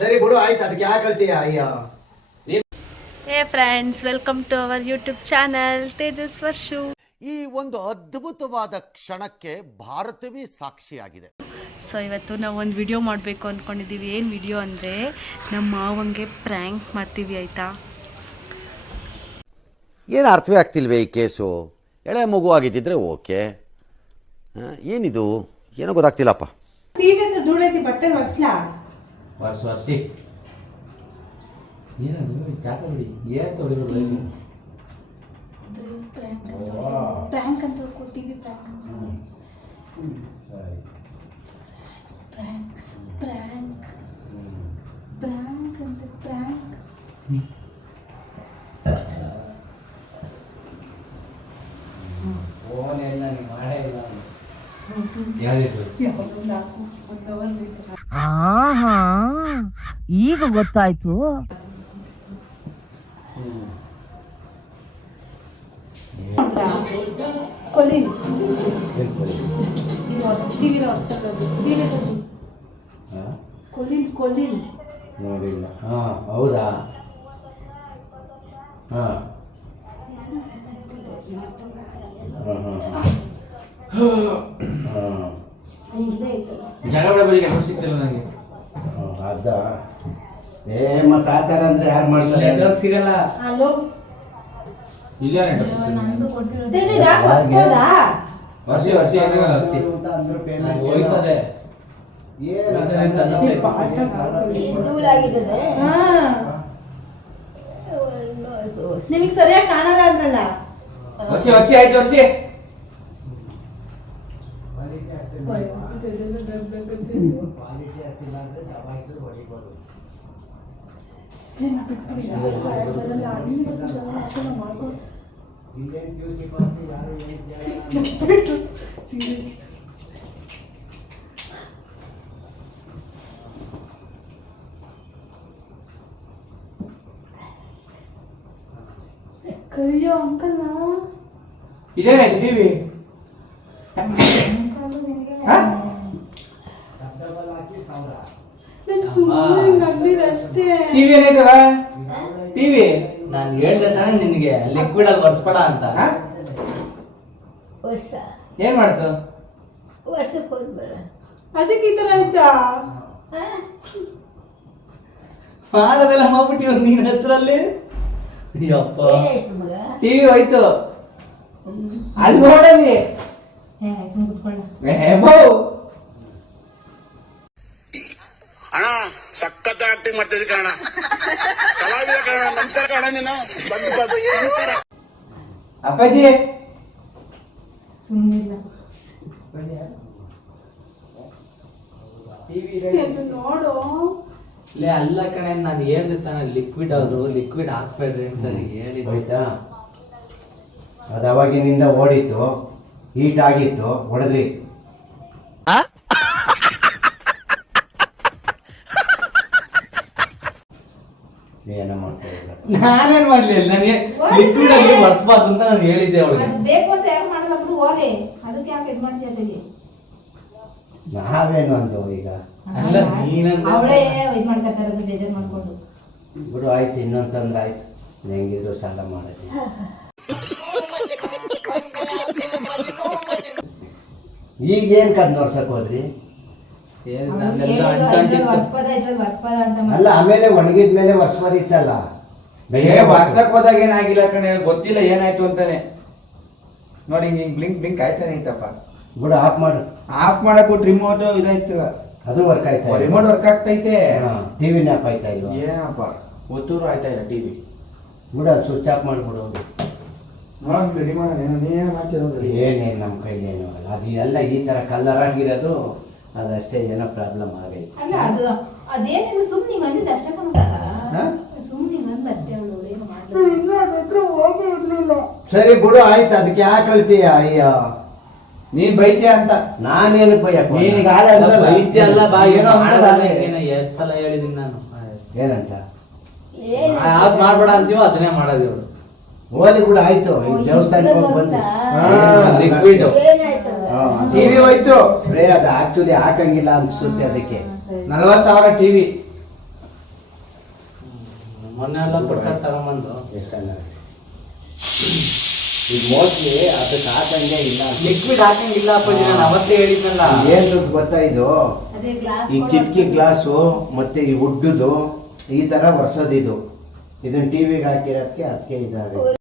ಸರಿ ಬಿಡು ಆಯ್ತು, ಅದಕ್ಕೆ ಯಾಕೆ ಹೇಳ್ತೀಯ? ಅಯ್ಯ hey friends, welcome to our YouTube channel Tejas Varshu. ಈ ಒಂದು ಅದ್ಭುತವಾದ ಕ್ಷಣಕ್ಕೆ ಭಾರತವೇ ಸಾಕ್ಷಿಯಾಗಿದೆ. ಸೊ ಇವತ್ತು ನಾವು ಒಂದು ವಿಡಿಯೋ ಮಾಡಬೇಕು ಅಂದ್ಕೊಂಡಿದ್ದೀವಿ. ಏನು ವಿಡಿಯೋ ಅಂದರೆ ನಮ್ಮ ಮಾವಂಗೆ ಪ್ರ್ಯಾಂಕ್ ಮಾಡ್ತೀವಿ, ಆಯಿತಾ? ಏನು ಅರ್ಥವೇ ಆಗ್ತಿಲ್ವೇ ಈ ಕೇಸು? ಎಳೆ ಮಗು ಆಗಿದ್ದಿದ್ರೆ ಓಕೆ, ಏನಿದು ಏನೋ ಗೊತ್ತಾಗ್ತಿಲ್ಲಪ್ಪ. ಬಟ್ಟೆ ಒರ್ಸ್ಲಾ ವರ್ಷಿ ಏನದು ಚಾಕ ಬಿಡಿ ಏನು ತೊಳಿರೋದು ಪ್ರ್ಯಾಂಕ್ ಅಂತ ಕೊಟ್ಟಿವಿ. ಪ್ರ್ಯಾಂಕ್ ಅಂತ ಪ್ರ್ಯಾಂಕ್ ಫೋನ್ ಎಲ್ಲ ನೀವು ಮಾಡೇ ಇಲ್ಲ. ಈಗ ಗೊತ್ತಾಯ್ತು. ಕೊಲ್ಲಿ ನೋಡಿಲ್ಲ. ಹಾಂ ಹೌದಾ? ಹಾಂ ಜಗಳ ಬೆಳಿಗ್ಗೆ ಸಿಗ್ತಿಲ್ಲ ನನಗೆ. ಅದ ಏ ಮತ್ತೆ ಆ ಥರ ಅಂದರೆ ಯಾರು ಮಾಡ್ತಾರೆ? ನೆಟ್ವರ್ಕ್ ಸಿಗಲ್ಲ. ಇಲ್ಲ ವರ್ಷಿ ಹೋಯ್ತದೆ. ನಿಮಗೆ ಸರಿಯಾಗಿ ಕಾಣಲ್ಲ ಅಂದ್ರಲ್ಲ. ವರ್ಷಿ ಆಯ್ತು ವರ್ಷಿ. ಕರಿಯೋ ಅಂಕಲ್ ಇದೇನಾಯ್ತು ಟಿವಿ? ಟಿವಿ ಏನಾಯ್ತವ? ಟಿವಿ ನಾನು ಹೇಳ್ದೆ ತಾನೆ ನಿನಗೆ ಲಿಕ್ವಿಡ್ ಅಲ್ಲಿ ಒರೆಸ್ಬೇಡ ಅಂತ. ಏನ್ ಮಾಡ್ತು? ಅದಕ್ಕೆ ಈ ತರ ಆಯ್ತಾ? ಮಾಡೋದೆಲ್ಲ ಹೋಗ್ಬಿಟ್ಟಿವ ನೀನ್ ಹತ್ರಲ್ಲಿ. ಯಪ್ಪ ಟಿವಿ ಹೋಯ್ತು. ಅಲ್ಲಿ ನೋಡಲಿ ಅಣ್ಣ ಸಖತ್ ಆಕ್ಟಿಂಗ್ ಮಾಡ್ತಿದ್ದೆ ಕಣ, ಕಲಾವಿದ ಕಣ. ನಮಸ್ಕಾರ ಕಣ, ನೀನು ನಮಸ್ಕಾರ ಅಪ್ಪಾಜಿ. ನೋಡು ಲೇ ಅಲ್ಲ ಕಣೆ, ನಾನು ಹೇಳ್ದೆ ತಾನೆ ಲಿಕ್ವಿಡ್ ಅವರು ಲಿಕ್ವಿಡ್ ಹಾಕ್ಬೇಡ್ರಿ ಅಂತ ಹೇಳಿದ್ದು. ಹೋಯ್ತಾ? ಅದು ಅವಾಗಿನಿಂದ ಓಡಿತ್ತು, ಹೀಟ್ ಆಗಿತ್ತು, ಹೊಡೆದ್ರಿ. ಏನೋ ಮಾಡ್ತಾ ಇಲ್ಲ. ನಾನೇನ್ ಮಾಡ್ಲಿ, ನನಗೆ ಲಿಕ್ವಿಡ್ ಆಗಿ ಒರೆಸ್ಬಾರ್ದು ಅಂತ ನಾನು ಹೇಳಿದ್ದೆ ಅವಳಿಗೆ. ಬೇಕು ಅಂತ ಯಾರು ಮಾಡಲ್ಲ ಬಿಡು, ಓಲೆ. ಅದಕ್ಕೆ ಯಾಕೆ ಇದು ಮಾಡ್ತೀಯ? ಅದಕ್ಕೆ ನಾವೇನು ಅಂದು ಈಗ ಅಲ್ಲ ನೀನಂದ್ರೆ ಅವಳೇ ಇದು ಮಾಡ್ಕೊತಾರೆ, ಅದು ಬೇಜಾರು ಮಾಡ್ಕೊಂಡು ಬಿಡು. ಆಯ್ತು, ಇನ್ನೊಂತಂದ್ರೆ ಆಯ್ತು. ಹೆಂಗಿದ್ರು ಸಾಲ ಮಾಡೋದು. ಈಗೇನು ಕದ್ ನೋಡ್ಸಕ್ ಹೋದ್ರಿ? ಅಲ್ಲ, ಆಮೇಲೆ ಒಣಗಿದ ಮೇಲೆ ವರ್ಷಬದಿತ್ತಲ್ಲ. ವಾಟ್ಸಪ್ ಹೋದಾಗ ಏನಾಗಿಲ್ಲ ಕಣೆ, ಗೊತ್ತಿಲ್ಲ ಏನಾಯ್ತು ಅಂತಾನೆ. ನೋಡಿ ಹಿಂಗ್ ಬ್ಲಿಂಕ್ ಬ್ಲಿಂಕ್ ಆಯ್ತಾನೆ ಐತಪ್ಪ. ಬಿಡು, ಆಫ್ ಮಾಡು. ಆಫ್ ಮಾಡಕ್ ರಿಮೋಟ್ ಇದಾಯ್ತದ, ಅದು ವರ್ಕ್ ಆಯ್ತಾ? ರಿಮೋಟ್ ವರ್ಕ್ ಆಗ್ತೈತೆ. ಟಿವಿ ನ್ಯಾಪ್ ಆಯ್ತಾ ಇಲ್ವಾ? ಏನಪ್ಪ ಒತ್ತೂರು ಆಯ್ತಾ ಇಲ್ಲ ಟಿವಿ. ಬಿಡು, ಅದು ಸ್ವಿಚ್ ಆಫ್ ಮಾಡಿಬಿಡೋದು. ಏನೇನು ನಮ್ಮ ಕೈಲೇನು ಅಲ್ಲ. ಅದು ಎಲ್ಲ ಈ ಥರ ಕಲರ್ ಆಗಿರೋದು, ಅದಷ್ಟೇ ಏನೋ ಪ್ರಾಬ್ಲಮ್ ಆಗೈತೆ. ಅಲ್ಲ ಅದು ಅದೇನಿಲ್ಲ, ಸುಮ್ಮನೆ ಬಂದಿದ್ದು ಅಷ್ಟೇ. ಸುಮ್ಮನೆ ಬಂದು ಅಷ್ಟೇ. ಅವಳು ಏನು ಮಾಡಲಿಲ್ಲ. ಸರಿ ಬಿಡು, ಆಯ್ತು. ಅದಕ್ಕೆ ಯಾಕೆ ಹೇಳ್ತೀಯ? ಅಯ್ಯ ನೀನ್ ಬೈತ್ಯ ಅಂತ. ನಾನೇನು ಬೈಯಪ್ಪ? ನೀನಿಗೆ ಬೈತಿ ಅಲ್ಲ ಬಾ, ಏನೋ ಎರಡ್ ಸಲ ಹೇಳಿದೀನಿ ನಾನು. ಏನಂತ? ಯಾವ್ದು ಮಾಡ್ಬೇಡ ಅಂತೀವೋ ಅದನ್ನೇ ಮಾಡೋದು ಇವಳು. ಹೋಲಿ ಬಿಡು, ಆಯ್ತು. ಈ ದೇವಸ್ಥಾನಕ್ಕೆ ಹೋಗಿ ಬಂದು ಲಿಕ್ವಿಡ್ ಟಿವಿ ಹೋಯ್ತು. ಸ್ಪ್ರೇ ಅದು ಆಕ್ಚುಲಿ ಹಾಕಂಗಿಲ್ಲ ಅನ್ಸುತ್ತೆ ಅದಕ್ಕೆ. 40,000 ಟಿವಿ. ಮೊನ್ನೆ ಎಲ್ಲ ಕೊಟ್ಕೊಂಡು ತಗೊಂಬಂದು ಎಷ್ಟನ್ನ ಈಗ ಮೋಸ್ಟ್ಲಿ ಅದಕ್ಕೆ ಹಾಕಂಗೆ ಇಲ್ಲ. ಲಿಕ್ವಿಡ್ ಹಾಕಂಗಿಲ್ಲ ಅಪ್ಪಾಜಿ, ನಾನು ಅವತ್ತೇ ಹೇಳಿದ್ನಲ್ಲ. ಏನ್ ದುಡ್ಡು ಗೊತ್ತಾ ಇದು, ಅದೇ ಗ್ಲಾಸ್ ಈ ಕಿಟಕಿ ಗ್ಲಾಸು ಮತ್ತೆ ಈ ವುಡ್ಡುದು ಈ ತರ ವರ್ಷದಿದು. ಇದನ್ನ ಟಿವಿಗೆ ಹಾಕಿರೋದಕ್ಕೆ ಅದಕ್ಕೆ ಇದಾಗುತ್ತೆ.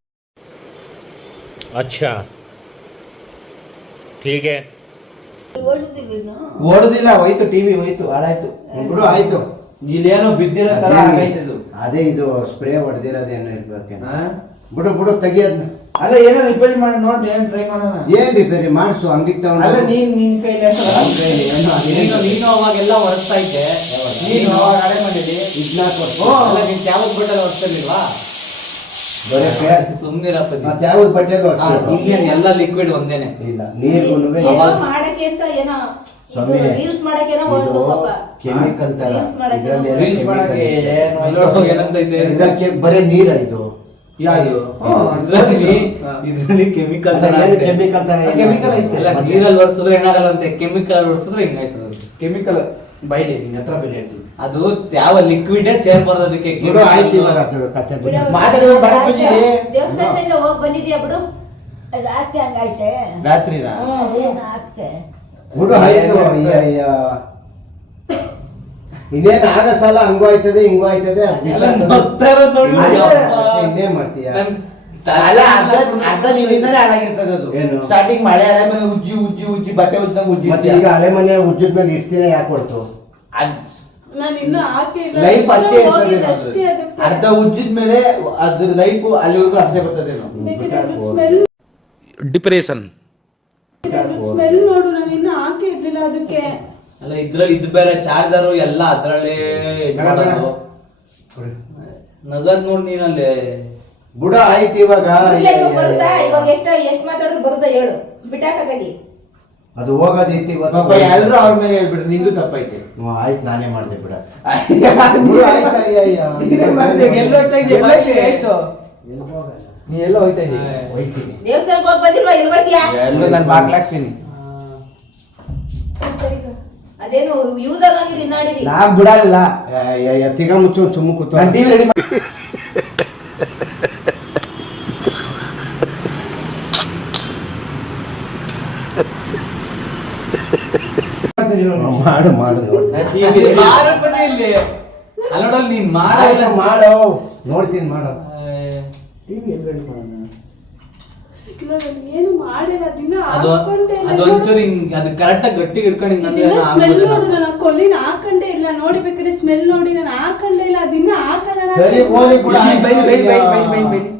अच्छा ठीक है ಓಡುದಿಲ್ಲ, ಹೋಯ್ತು ಟಿವಿ ಹೋಯ್ತು, ಹಾಳಾಯ್ತು. ಬಿಡು ಆಯ್ತು. ಇಲ್ಲೇನೋ ಬಿದ್ದಿರೋ ತರ ಆಗೈತೆ ಇದು. ಅದೇ ಇದು ಸ್ಪ್ರೇ ಹೊಡೆದಿರೋದೇನೋ ಇರ್ಬೇಕೇನೋ. ಬಿಡು ಬಿಡು ತೆಗಿಯೋದ್ನ. ಅಲ್ಲ ಏನೋ ರಿಪೇರಿ ಮಾಡಿ ನೋಡಿ, ಏನ್ ಟ್ರೈ ಮಾಡೋಣ. ಏನ್ ರಿಪೇರಿ ಮಾಡಿಸು, ಅಂಗಡಿಗೆ ಅಲ್ಲ ತಗೊಂಡು. ನಿನ್ ಕೈಲಿ ಅಂತ ನನ್ ಕೈಲಿ ಏನೋ ಅದೇನು ನೀನು ಅವಾಗೆಲ್ಲ ಹೊರಸ್ತಾ ಇದ್ದೆ. ನೀನು ಅವಾಗ ಹಳೆ ಮಾಡಿದ್ದಿ. 14 ವರ್ಷ. ಅಲ್ಲ ನೀನ್ ಯಾವ್ದು ಬಟ್ಟೆಲ್ಲ ಹೊರಸ್ತಿರ್ಲಿಲ್ವಾ? ಬರೀ ಸುಮ್ನಿರಪ್ಪಾಜಿ. ಮತ್ತೆ ಯಾವ್ದು ಬಟ್ಟೆಗೂ ಅಷ್ಟೇ. ಇನ್ನೇನು ಎಲ್ಲ ಲಿಕ್ವಿಡ್ ಒಂದೇನೆ. ಇಲ್ಲ ನೀರ್ಗುನುವೆ ಏನೋ ಮಾಡಕ್ಕೆ ಅಂತ ಏನೋ ಸ್ವಾಮಿ, ರೀಲ್ಸ್ ಮಾಡಕ್ಕೆ ಏನೋ ಹೋಯ್ತು ಪಾಪ. ಕೆಮಿಕಲ್ ತರ. Reels ಮಾಡಕ್ಕೆ ಇದ್ರಲ್ಲಿ ಎಲ್ಲ ರೀಲ್ಸ್ ಮಾಡಕ್ಕೆ chemical ಇದೆ. ಏನು ಅಲ್ಲೋಡು ಏನಂತೈತೆ? ಇದ್ರಲ್ಲಿ ಬರೀ ನೀರ ಇದು. ಯಾವ್ದು? ಇದ್ರಲ್ಲಿ ಕೆಮಿಕಲ್ ಅಲ್ಲ, ಏನು ಕೆಮಿಕಲ್ ತರ ಏನು ಕೆಮಿಕಲ್ ಐತೆ. ಎಲ್ಲ ಮತ್ತೆ ನೀರಲ್ಲಿ ಹೊಡ್ಸಿದ್ರೆ ಏನಾಗಲ್ಲಂತೆ, ಕೆಮಿಕಲ್ ಹೊಡ್ಸಿದ್ರೆ ಹಿಂಗಾಯ್ತದೆ. ಕೆಮಿಕಲ್ ಬೈಲಿ ನಿನ್ನ ಹತ್ರ ಬೆಲೆ ಹೇಳ್ತೀನಿ. ಅದು ಯಾವ ಲಿಕ್ವಿಡೇ ಸೇರ್ಬಾರ್ದು ಅದಕ್ಕೆ. ಬಿಡು ಆಯ್ತು ಇವಾಗ ಅದು ಕಥೆ ಬಿಡು. ಬಿಡು. ಮಾತಾಡಿ ಒಂದು ಬಡ ಪೂಜೆ. ದೇವಸ್ಥಾನದಿಂದ ಹೋಗಿ ಬಂದಿದ್ಯಾ ಬಿಡು. ಅದು ಆಚೆ ಹಂಗೈತೆ. ರಾತ್ರಿನಾ? ಏನು ಆಚೆ ಬಿಡು ಆಯ್ತು. ಇನ್ನೇನು ಆಗ ಸಲ ಹಂಗೂ ಆಯ್ತದೆ ಹಿಂಗೂ ಆಯ್ತದೆ. ಇನ್ನೇನ್ ಮಾಡ್ತೀಯ? ಅಲ್ಲ ಅರ್ಧ ನೀರಿಂದಾನೆ ಹಾಳಾಗಿರ್ತದೆ ಅದು. ಏನು? ಸ್ಟಾರ್ಟಿಂಗ್ ಮಳೆ ಅಲೆ ಮೇಲೆ ಉಜ್ಜಿ ಉಜ್ಜಿ ಉಜ್ಜಿ ಬಟ್ಟೆ ಉಜ್ಜಿದಂಗೆ ಉಜ್ಜಿ. ಮತ್ತೆ ಈಗ ಹಳೆ ಮನೆ ಉಜ್ಜಿದ ಮೇಲೆ ಇರ್ತೀನ ಯಾಕೆ ಕೊಡ್ತು? ನಾನು ಇನ್ನೂ ಹಾಕಿ ಲೈಫ್ ಅಷ್ಟೇ ಇರ್ತದೆ. ಅರ್ಧ ಉಜ್ಜಿದ ಮೇಲೆ ಅದ್ರ ಲೈಫ್ ಅಲ್ಲಿವರೆಗೂ ಅಷ್ಟೇ ಬರ್ತದೆ. डिप्रेशन ಸ್ಮೆಲ್ ನೋಡು, ನಾನು ಇನ್ನೂ ಹಾಕಿ ಇರ್ಲಿಲ್ಲ ಅದಕ್ಕೆ. ಅಲ್ಲ ಇದ್ರಲ್ಲಿ ಇದು ಬೇರೆ ಚಾರ್ಜರು ಎಲ್ಲ ಅದ್ರಲ್ಲೇ ಇದ್ ಮಾಡೋದು. ನಗದ್ ನೋಡ್ ನೀನಲ್ಲಿ. ಬುಡ ಆಯ್ತು ಇವಾಗ. ಇಲ್ಲ, ಇವಾಗ ಬರುತ್ತಾ? ಇವಾಗ ಎಷ್ಟು ಮಾತಾಡಿದ್ರು ಬರುತ್ತಾ ಹೇಳು, ಬಿಟ್ಟಾಕದಾಗಿ. ಅದು ಹೋಗೋದಿತ್ತು ಇವತ್ತು. ಪಾಪ ಎಲ್ರು ಅವ್ರ ಮೇಲೆ ಹೇಳ್ಬಿಡ್ರಿ, ನಿಂದು ತಪ್ಪೈತೆ. ಆಯ್ತು ನಾನೇ ಮಾಡಿದೆ ಬಿಡ. ಎಲ್ಲೋ ಹೋಗ್ತಾ ಇದೀಯ? ಆಯ್ತು ನೀ ಎಲ್ಲೋ ಹೋಗ್ತಾ ಇದೀಯ? ಹೋಯ್ತೀನಿ. ದೇವಸ್ಥಾನಕ್ಕೆ ಹೋಗಿ ಬಂದಿಲ್ವಾ? ಇಲ್ವತ್ತೀಯಾ? ಎಲ್ಲೋ ನಾನು ಬಾಗ್ಲಾಕ್ತೀನಿ. ಅದೇನು ಯೂಸ್ ಆಗಂಗಿಲ್ಲ ಇನ್ನಾಡಿವಿ. ನಾನ್ ಬಿಡಲ್ಲ. ತಿಗ ಮುಚ್ಚು ಸುಮ್ಮ ಕೂತು. ನಾನು ಟಿವಿ ರೆಡಿ ಮಾಡು ಮಾಡು. ಇಲ್ಲಿ ಅಲ್ಲೋಡಲ್ಲಿ ನೀನ್ ಮಾಡಲ್ಲ. ಮಾಡೋ ನೋಡ್ತೀನಿ ಮಾಡೋ. ಟಿವಿ ಎಲ್ಲಿ ರೆಡಿ ಮಾಡೋಣ? ಇಲ್ಲ, ನಾನು ಏನು ಮಾಡಿಲ್ಲ. ದಿನ ಅದು ಅದೊಂಚೂರು ಹಿಂಗ್ ಅದು ಕರೆಕ್ಟಾಗಿ ಗಟ್ಟಿಗೆ ಹಿಡ್ಕೊಂಡು ಸ್ಮೆಲ್ ನೋಡು, ನಾನು ಕೊಲ್ಲಿನ ಹಾಕೊಂಡೇ ಇಲ್ಲ. ನೋಡಿ ಬೇಕಾದ್ರೆ ಸ್ಮೆಲ್ ನೋಡಿ ನಾನು ಹಾಕೊಂಡೇ ಇಲ್ಲ. ದಿನ ಹಾಕೋಣ. ಸರಿ ಹೋಗ್ಲಿ ಬಿಡು. ಬೈಲಿ ಬೈಲಿ ಬೈಲಿ ಬೈಲಿ ಬೈಲಿ ಬೈಲಿ.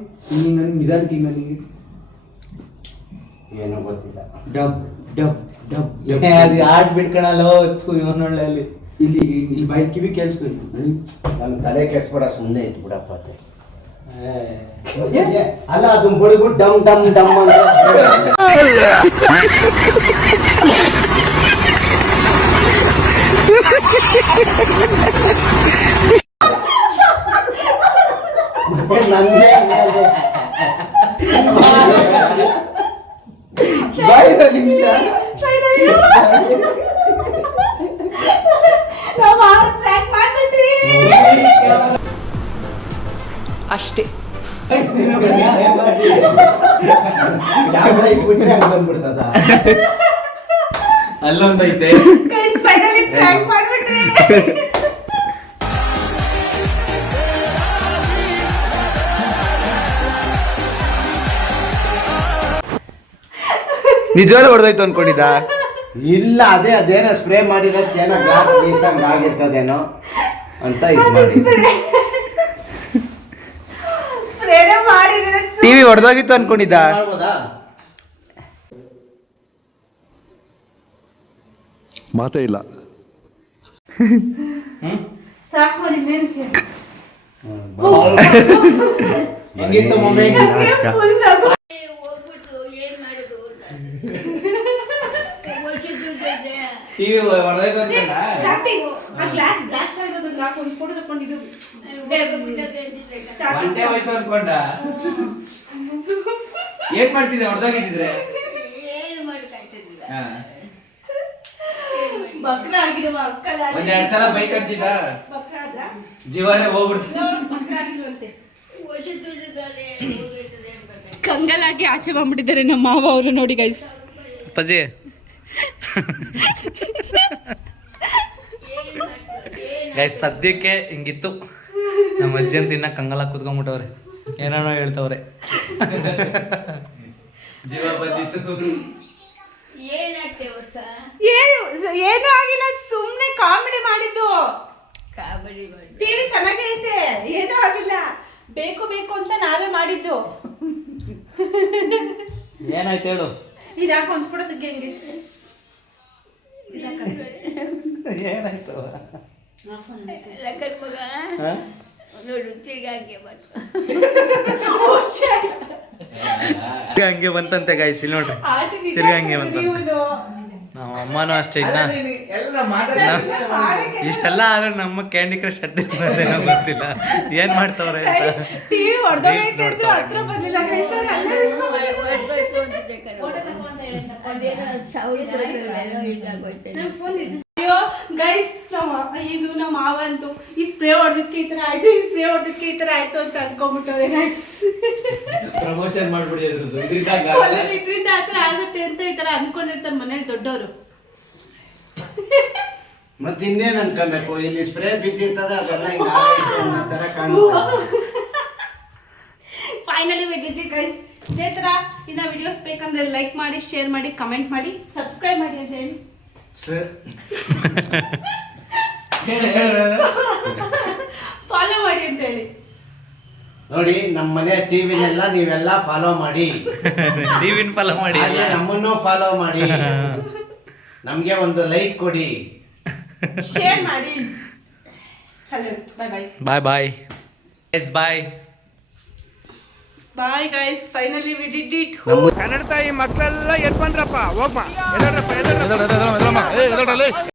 ನನ್ನ ನಿಧಾನಕ್ಕೆ ನನಗೆ ಏನೂ ಗೊತ್ತಿಲ್ಲ. ಡಬ್ ಡಬ್ ಡಬ್ ಅದು ಆಟ್ ಬಿಟ್ಕೊಳಲ್ಲ ಇವನೊಳ್ಳೆ ಅಲ್ಲಿ. ಇಲ್ಲಿ ಇಲ್ಲಿ ಬೈ ಕಿವಿ ಕೇಳಿಸ್ಕೊಳ್ಳಿ. ನನ್ನ ತಲೆ ಕೆಡ್ಸ್ಬೇಡ, ಸುಮ್ಮನೆ ಇತ್ತು ಬಿಡಪ್ಪ. ಅಲ್ಲ ಅದು ಬಡಿಬಿಟ್ಟು ಡಮ್ ಡಮ್ ಡಮ್ ಅಂದ್ರೆ ಮತ್ತೆ ನನಗೆ ನಿಮಿಷ ಅಷ್ಟೇ. ಕ್ಯಾಮ್ರಾ ಇಟ್ಬಿಟ್ರೆ ಹಂಗೆ ಬಂದ್ಬಿಡ್ತದ. ಅಲ್ಲೊಂದೈತೆ. ನಿಜವಾಗ್ಲೂ ಹೊಡೆದೋಯ್ತು ಅನ್ಕೊಂಡಿದ್ದ? ಇಲ್ಲ, ಅದೇನೋ ಸ್ಪ್ರೇ ಮಾಡಿರೋದು ಏನೋ ಗ್ಲಾಸ್ ಗೀಸಂಗ್ ಆಗಿರ್ತದೇನೋ ಅಂತ ಇದು ಮಾಡಿ. ಟಿವಿ ಹೊಡೆದೋಗಿತ್ತು ಅನ್ಕೊಂಡಿದ್ದ? ಮಾಡ್ಬೋದಾ? ಮಾತೇ ಇಲ್ಲ. ಸ್ಟಾರ್ಟ್ ಮಾಡಿ. ಹೆಂಗಿತ್ತು ಮೊಮ್ಮೆ? ಟಿವಿ ಹೊಡೆದೋಯ್ತು ಅನ್ಕೊಂಡ? ಗಂಟೆ ಹೋಯ್ತು ಅನ್ಕೊಂಡ? ಏನ್ ಮಾಡ್ತಿದ್ದೆ ಹೊಡೆದೋಗಿದ್ರೆ? ಹಾ. ಬಕ್ರ ಆಗಿರುವ ಅಕ್ಕದ ಒಂದೆರಡು ಸಲ ಬೈಕ್ ಅಂತಿದ್ದ ಬಕ್ರ ಆದ್ರ ಜೀವನೇ ಹೋಗ್ಬಿಡ್ತು. ಬಕ್ರ ಆಗಿಲ್ವಂತೆ. ಕಂಗಲಾಗಿ ಆಚೆ ಬಂದ್ಬಿಟ್ಟಿದ್ದಾರೆ ನಮ್ಮ ಮಾವ ಅವರು ನೋಡಿ ಗೈಸ್. ಅಪ್ಪಾಜಿ ಗೈಸ್ ಸದ್ಯಕ್ಕೆ ಹಿಂಗಿತ್ತು. ನಮ್ಮ ಅಜ್ಜಿ ಅಂತ ಇನ್ನ ಕಂಗಲ ಕೂತ್ಕೊಂಡ್ಬಿಟ್ಟವ್ರೆ, ಏನೇನೋ ಹೇಳ್ತವ್ರೆ. ಜೀವ ಬಂದಿತ್ತು. ಏನು ಆಗಿಲ್ಲ, ಸುಮ್ನೆ ಕಾಮಿಡಿ ಮಾಡಿದ್ದು. ಟಿವಿ ಚೆನ್ನಾಗೈತೆ, ಏನೂ ಆಗಿಲ್ಲ. ಬೇಕು ಬೇಕು ಅಂತ ನಾವೇ ಮಾಡಿದ್ದು. ಏನಾಯ್ತು ಹೇಳು. ಇದಾಕ ಒಂದು ಫೋಟೋ ತೆಗಿ ಹೆಂಗೆ. ಏನಾಯ್ತು ಹಂಗೆ ಬಂತಂತೆ ಗಾಯ್ಸ್, ಇಲ್ಲಿ ನೋಡ್ರಿ ತಿರ್ಗಾ ಹಂಗೆ ಬಂತಂತೆ. ನಮ್ಮ ಅಮ್ಮನೂ ಅಷ್ಟೇ ಇನ್ನ ಇಷ್ಟೆಲ್ಲ ಆದ್ರೆ ನಮ್ಮ ಕ್ಯಾಂಡಿ ಕ್ರಶ್ ಅಡ್ಡೇನೋ ಗೊತ್ತಿಲ್ಲ ಏನ್ ಮಾಡ್ತವ್ರೆ ಅಂತ. ಟಿವಿ ಹೊಡೆದೋಗೈತೆ ಅಂದ್ರೆ ಹತ್ರ ಬಂದಿಲ್ಲ ಗೈಸ್. ಅಯ್ಯೋ ಗೈಸ್, ಇದು ನಮ್ಮ ಮಾವ ಅಂತೂ ಈ ಸ್ಪ್ರೇ ಹೊಡೆದಕ್ಕೆ ಈ ತರ ಆಯ್ತು, ಈ ಸ್ಪ್ರೇ ಹೊಡೆದಕ್ಕೆ ಈ ತರ ಆಯ್ತು ಅಂತ ಅನ್ಕೊಂಡ್ಬಿಟ್ಟವ್ರೆ ಗೈಸ್. ಪ್ರಮೋಷನ್ ಮಾಡ್ಬಿಡಿ ಅದ್ರದ್ದು. ಇದರಿಂದ ಆ ಥರ ಆಗುತ್ತೆ ಅಂತ ಈ ತರ ಅನ್ಕೊಂಡಿರ್ತಾರೆ ಮನೇಲಿ ದೊಡ್ಡವರು. ಮತ್ತೆ ಇನ್ನೇನು ಅನ್ಕೊಬೇಕು, ಇಲ್ಲಿ ಸ್ಪ್ರೇ ಬಿದ್ದಿರ್ತದೆ ಅದೆಲ್ಲ ಹಿಂಗೆ ಆಗೈತೆ ಅನ್ನೋ ಥರ ಕಾಣುತ್ತೆ. Finally we did it guys. ಇದೇ ಥರ ಇನ್ನ ವಿಡಿಯೋಸ್ ಬೇಕಂದ್ರೆ ಲೈಕ್ ಮಾಡಿ, ಶೇರ್ ಮಾಡಿ, ಕಮೆಂಟ್ ಮಾಡಿ, ಸಬ್ಸ್ಕ್ರೈಬ್ ಮಾಡಿ ಅಂತ ಹೇಳಿ, ಫಾಲೋ ಮಾಡಿ ಅಂತ ಹೇಳಿ. ನೋಡಿ ನಮ್ಮ ಮನೆ ಟಿವಿನೆಲ್ಲ ನೀವೆಲ್ಲ ಫಾಲೋ ಮಾಡಿ, ಟಿವಿನ ಫಾಲೋ ಮಾಡಿ, ಹಾಗೆ ನಮ್ಮನ್ನು ಫಾಲೋ ಮಾಡಿ, ನಮಗೆ ಒಂದು ಲೈಕ್ ಕೊಡಿ, ಶೇರ್ ಮಾಡಿ. ಚಲೋ bye bye bye bye yes bye bye guys. Finally we did it. Kannada ತಾಯಿ ಮಕ್ಕಳೆಲ್ಲ ಎದ್ ಬಂದ್ರಪ್ಪ, ಹೋಗ್ಬಾ.